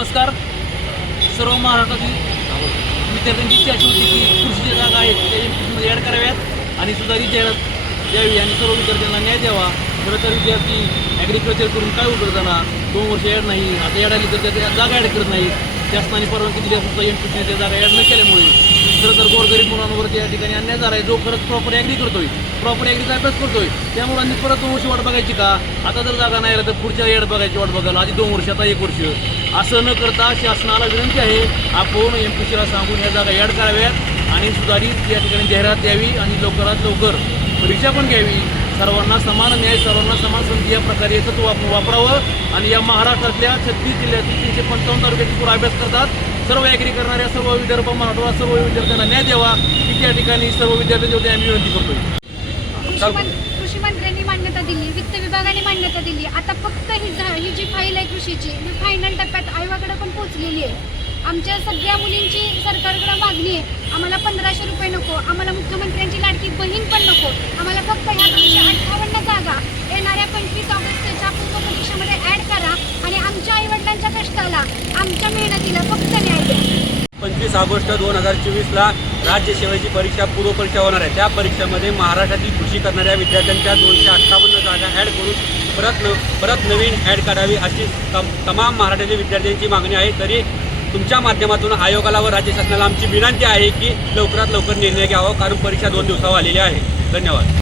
नमस्कार. सर्व महाराष्ट्रातील विद्यार्थ्यांची इच्छा अशी होती की कृषीच्या जागा आहेत त्या एम ॲड कराव्यात. आणि सुधारित जाहिरात द्यावी आणि सर्व विद्यार्थ्यांना न्याय द्यावा. खरं तर विद्यार्थी ॲग्रिकल्चर करून काय उघडताना दोन वर्ष ॲड नाही. आता ॲड आली तर त्या जागा ॲड करत नाहीत. शासनाने परवानगी दिली असून एन पी त्या जागा ॲड न केल्यामुळे. खरं तर गोरगरीब मुलांवरती या ठिकाणी अन्याय झाला आहे. जो खरंच प्रॉपर ॲग्री करतोय प्रॉपर ॲग्रीचा अभ्यास करतोय त्या मुलांनी परत दोन वर्ष वाट बघायची का? आता जर जागा नाही आला तर पुढच्या येड बघायची वाट बघायला. आधी दोन वर्ष आता एक वर्ष. असं न करता शासनाला विनंती आहे आपण एम पी सीला सांगून या जागा ॲड कराव्यात आणि सुधारित या ठिकाणी जाहिरात द्यावी आणि लवकरात लवकर परीक्षा पण घ्यावी. सर्वांना समान न्याय सर्वांना समान संधी या प्रकारे याचं वाप वापरावं आणि या महाराष्ट्रातल्या छत्तीस जिल्ह्यातील तीनशे पंचावन्न तालुक्याची पूर्ण अभ्यास करतात. सर्व ॲग्री करणाऱ्या सर्व विदर्भ मराठवाडा सर्व विद्यार्थ्यांना न्याय द्यावा. की त्या ठिकाणी सर्व विद्यार्थी होते आम्ही विनंती करतो कृषी मंत्र्यांनी मान्यता दिली वित्त विभागाने मान्यता दिली. आता फक्त आमची फाईल आहे कृषीची मी फायनल टप्प्यात आयोगाकडे पण पोहोचलेली आहे. आमच्या सगळ्या मुलींची सरकारकडे मागणी आहे. आम्हाला पंधराशे रुपये नको आम्हाला मुख्यमंत्र्यांची लाडकी बहीण पण नको आम्हाला फक्त ह्या दोनशे अठ्ठावन्न जागा येणाऱ्या पंचवीस ऑगस्टच्या पूर्व परीक्षेमध्ये ॲड करा आणि आमच्या आईवडिलांच्या कष्टाला आमच्या मेहनतीला फक्त न्याय द्या. पंचवीस ऑगस्ट दोन हजार चोवीसला राज्यसेवेची परीक्षा पूर्व परीक्षा होणार आहे. त्या परीक्षेमध्ये महाराष्ट्रातील कृषी करणाऱ्या विद्यार्थ्यांच्या दोनशे अठ्ठावन्न जागा ॲड करून परत न परत नवीन ॲड करावी अशी तम तमाम महाराष्ट्रातील विद्यार्थ्यांची मागणी आहे. तरी तुमच्या माध्यमातून आयोगाला व राज्य शासनाला आमची विनंती आहे की लवकरात लवकर निर्णय घ्यावा. कारण परीक्षा दोन दिवसावर आलेली आहे. धन्यवाद.